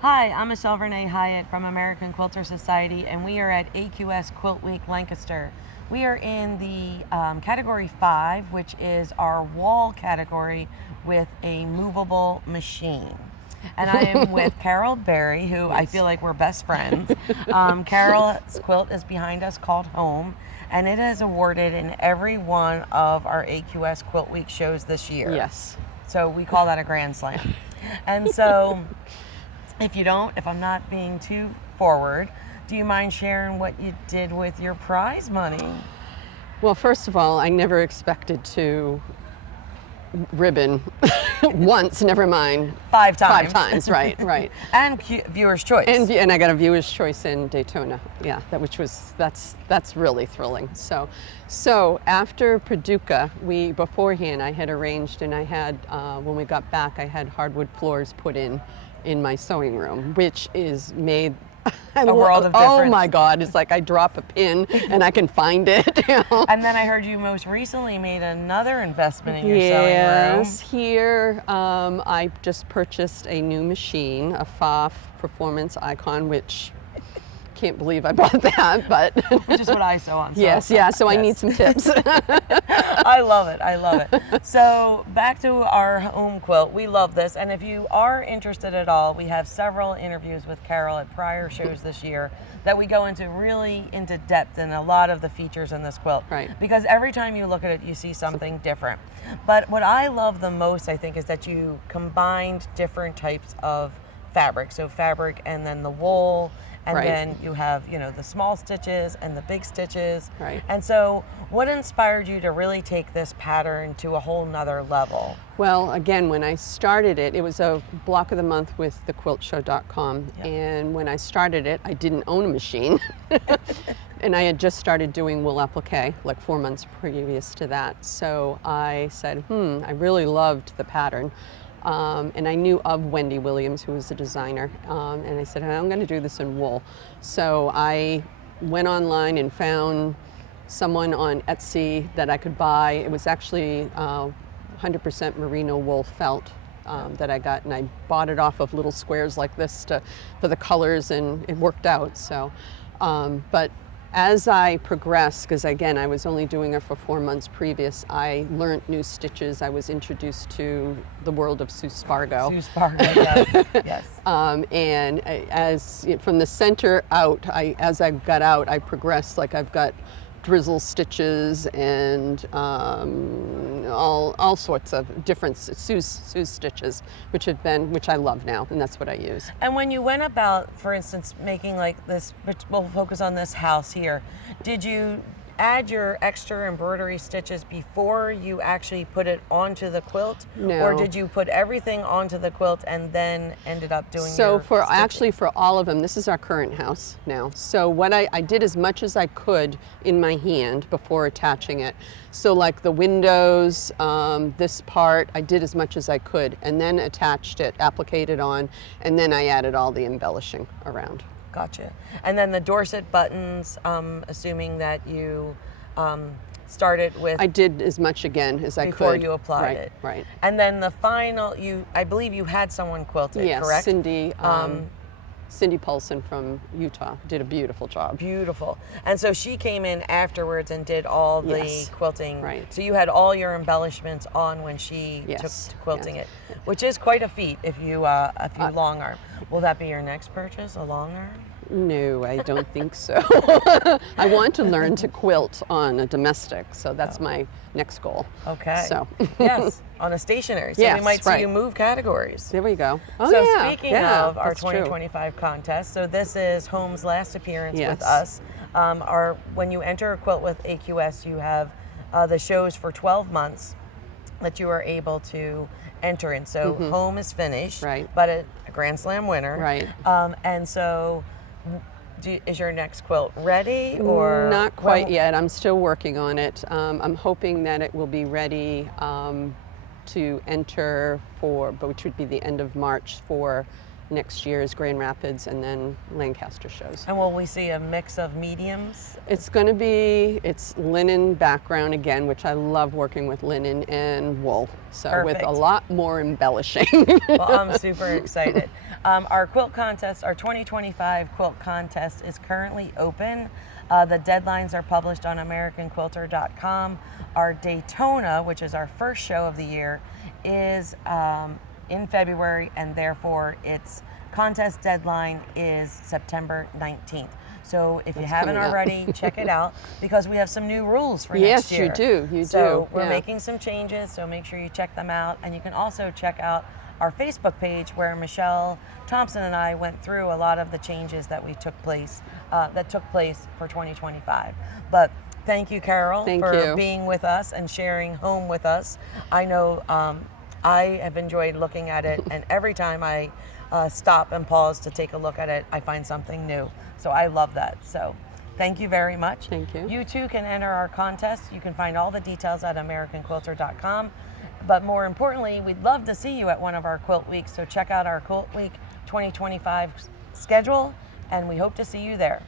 Hi, I'm Michelle Renee Hiatt from American Quilter Society, and we are at AQS Quilt Week Lancaster. We are in the category 5, which is our wall category with a movable machine. And I am with Carole Behan, who I feel like we're best friends. Carole's quilt is behind us, called Home, and it is awarded in every one of our AQS Quilt Week shows this year. Yes. So we call that a grand slam. And so if I'm not being too forward, do you mind sharing what you did with your prize money? Well, first of all, I never expected to ribbon once, never mind. 5 times. 5 times, right. And viewer's choice. And I got a viewer's choice in Daytona, yeah, that's really thrilling. So after Paducah, beforehand I had arranged, and I had, when we got back, I had hardwood floors put in my sewing room, which is made a world of difference. Oh my God, it's like I drop a pin and I can find it. You know? And then I heard you most recently made another investment in your sewing room. Yes, here I just purchased a new machine, a Pfaff Performance Icon, which can't believe I bought that, but which is what I sew on. Yes, yeah. So yes. I need some tips. I love it. So back to our home quilt. We love this, and if you are interested at all, we have several interviews with Carole at prior shows this year that we go into depth in a lot of the features in this quilt. Right. Because every time you look at it, you see something different. But what I love the most, I think, is that you combined different types of fabric. So fabric, and then the wool. And right. then you have, the small stitches and the big stitches. Right. And so what inspired you to really take this pattern to a whole nother level? Well, again, when I started it, it was a block of the month with thequiltshow.com. Yep. And when I started it, I didn't own a machine. And I had just started doing wool applique, like 4 months previous to that. So I said, I really loved the pattern. And I knew of Wendy Williams, who was the designer, and I said, I'm going to do this in wool. So I went online and found someone on Etsy that I could buy. It was actually 100% merino wool felt that I got, and I bought it off of little squares like this for the colors, and it worked out. So, but as I progressed, because again, I was only doing it for 4 months previous, I learned new stitches. I was introduced to the world of Sue Spargo. Sue Spargo, yes. And from the center out, as I got out, I progressed. Like I've got drizzle stitches and all sorts of different Sue stitches, which I love now, and that's what I use. And when you went about, for instance, making like this, we'll focus on this house here, did you add your extra embroidery stitches before you actually put it onto the quilt? No. Or did you put everything onto the quilt and then ended up doing so for all of them, this is our current house now. So what I did as much as I could in my hand before attaching it. So like the windows, this part, I did as much as I could, and then attached it, appliqued it on, and then I added all the embellishing around. Gotcha. And then the Dorset buttons, assuming that you started with... I did as much again as I could. Before you applied it. Right. And then the final, I believe you had someone quilt it, yes, correct? Cindy Paulson from Utah did a beautiful job. Beautiful. And so she came in afterwards and did all the quilting. Right. So you had all your embellishments on when she took to quilting it, which is quite a feat if you long arm. Will that be your next purchase, a long arm? No, I don't think so. I want to learn to quilt on a domestic, so that's my next goal. Okay. So yes, on a stationary. So we might see you move categories. There we go. Oh, so yeah. speaking of our 2025 contest, so this is Home's last appearance with us. When you enter a quilt with AQS, you have the shows for 12 months that you are able to enter in. So Home is finished, but a Grand Slam winner. Right. And so is your next quilt ready, or not quite yet? I'm still working on it. I'm hoping that it will be ready to enter which would be the end of March, for next year's Grand Rapids and then Lancaster shows. And will we see a mix of mediums? It's going to be, it's linen background again, which I love working with linen and wool. So with a lot more embellishing. Well, I'm super excited. Our quilt contest, our 2025 quilt contest is currently open. The deadlines are published on AmericanQuilter.com. Our Daytona, which is our first show of the year, is in February, and therefore its contest deadline is September 19th. So if you haven't already, check it out, because we have some new rules for next year. Yes, you do. So we're making some changes, so make sure you check them out. And you can also check out our Facebook page, where Michelle Thompson and I went through a lot of the changes that took place for 2025. But thank you, Carole, for being with us and sharing home with us. I know I have enjoyed looking at it, and every time I stop and pause to take a look at it, I find something new. So I love that. So thank you very much. Thank you. You too can enter our contest. You can find all the details at AmericanQuilter.com. But more importantly, we'd love to see you at one of our Quilt Weeks. So check out our Quilt Week 2025 schedule, and we hope to see you there.